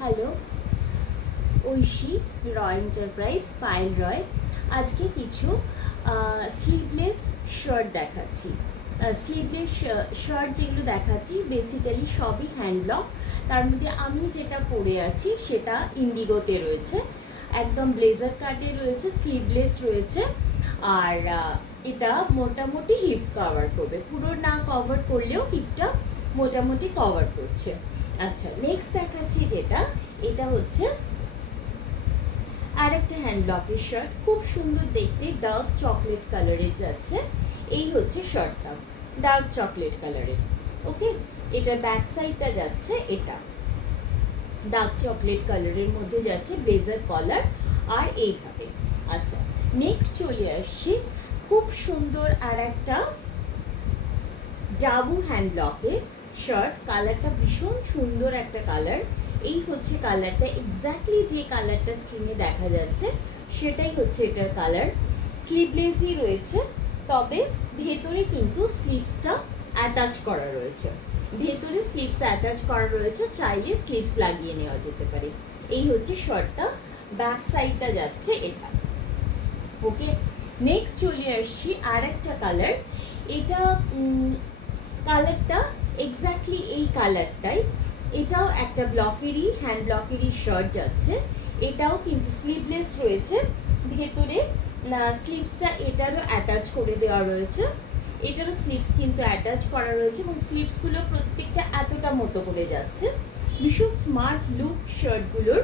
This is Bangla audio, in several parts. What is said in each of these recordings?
হ্যালো, ঐশী রয় এন্টারপ্রাইজ, পায়েল রয়। আজকে কিছু স্লিভলেস শার্ট দেখাচ্ছি। স্লিভলেস শার্ট যেগুলো দেখাচ্ছি বেসিক্যালি সবই হ্যান্ড ব্লক। তার মধ্যে আমি যেটা পরে আছি সেটা ইন্ডিগোতে রয়েছে, একদম ব্লেজার কাটে রয়েছে, স্লিভলেস রয়েছে। আর এটা মোটামুটি হিপ কভার করবে, পুরো না কভার করলেও হিপটা মোটামুটি কভার করছে। আচ্ছা, নেক্সট দেখাচ্ছি যেটা, এটা হচ্ছে আর একটা হ্যান্ড ব্লকের শার্ট, খুব সুন্দর দেখতে, ডার্ক চকলেট কালারের যাচ্ছে। এই হচ্ছে শার্টটা, ডার্ক চকলেট কালারের। ওকে, এটা ব্যাক সাইডটা যাচ্ছে, এটা ডার্ক চকলেট কালারের মধ্যে যাচ্ছে, ব্লেজার কলার আর এইভাবে। আচ্ছা, নেক্সট চলে আসছি, খুব সুন্দর আর একটা ডাবু হ্যান্ড ব্লকের শার্ট। কালারটা ভীষণ সুন্দর একটা কালার। এই হচ্ছে কালারটা, এক্স্যাক্টলি যে কালারটা স্ক্রিনে দেখা যাচ্ছে সেটাই হচ্ছে এটার কালার। স্লিভলেসই রয়েছে, তবে ভেতরে কিন্তু স্লিভসটা অ্যাটাচ করা রয়েছে, ভেতরে স্লিভস অ্যাটাচ করা রয়েছে, চাইলে স্লিভস লাগিয়ে নেওয়া যেতে পারে। এই হচ্ছে শার্টটা, ব্যাক সাইডটা যাচ্ছে এটা। ওকে, নেক্সট চলে আসছি আর একটা কালার। এটা কালারটা এক্স্যাক্টলি এই কালারটাই, এটাও একটা ব্লকেরই, হ্যান্ড ব্লকেরই শার্ট যাচ্ছে। এটাও কিন্তু স্লিভলেস রয়েছে, ভেতরে স্লিভসটা এটারও অ্যাটাচ করে দেওয়া রয়েছে, এটারও স্লিভস কিন্তু অ্যাটাচ করা রয়েছে এবং স্লিভসগুলো প্রত্যেকটা এতটা মতো করে যাচ্ছে। ভীষণ স্মার্ট লুক শার্টগুলোর,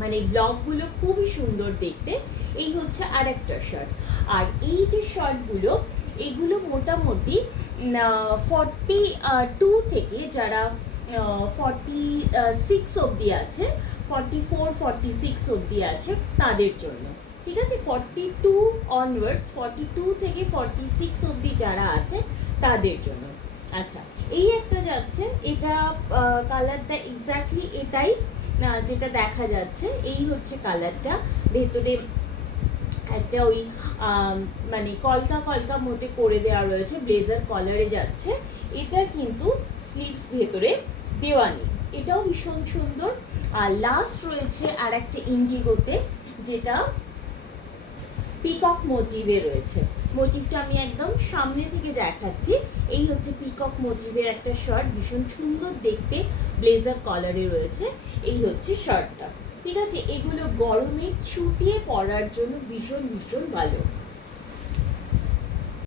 মানে ব্লকগুলো খুবই সুন্দর দেখতে। এই হচ্ছে আর একটা শার্ট। আর এই যে শার্টগুলো, এগুলো মোটামুটি 42 থেকে যারা 46 অবধি আছে, 44 46 অবধি আছে তাদের জন্য, ঠিক আছে। 42 অনওয়ার্ডস, 42 থেকে 46 অবধি যারা আছে তাদের জন্য। আচ্ছা, এই একটা যাচ্ছে, এটা কালারটা এক্স্যাক্টলি এটাই যেটা দেখা যাচ্ছে। এই হচ্ছে কালারটা, ভেতরে একটা ওই মানে কলকা কলকা মধ্যে করে দেওয়া রয়েছে, ব্লেজার কলারে যাচ্ছে। এটার কিন্তু স্লিভস ভেতরে দেওয়া নেই, এটাও ভীষণ সুন্দর। আর লাস্ট রয়েছে আর একটা ইন্ডিগোতে, যেটা পিকক মোটিভে রয়েছে। মোটিভটা আমি একদম সামনে থেকে দেখাচ্ছি। এই হচ্ছে পিকক মোটিভের একটা শার্ট, ভীষণ সুন্দর দেখতে, ব্লেজার কলারে রয়েছে। এই হচ্ছে শার্টটা, ঠিক আছে। এগুলো গরমে চুটিয়ে পরার জন্য ভীষণ ভীষণ ভালো।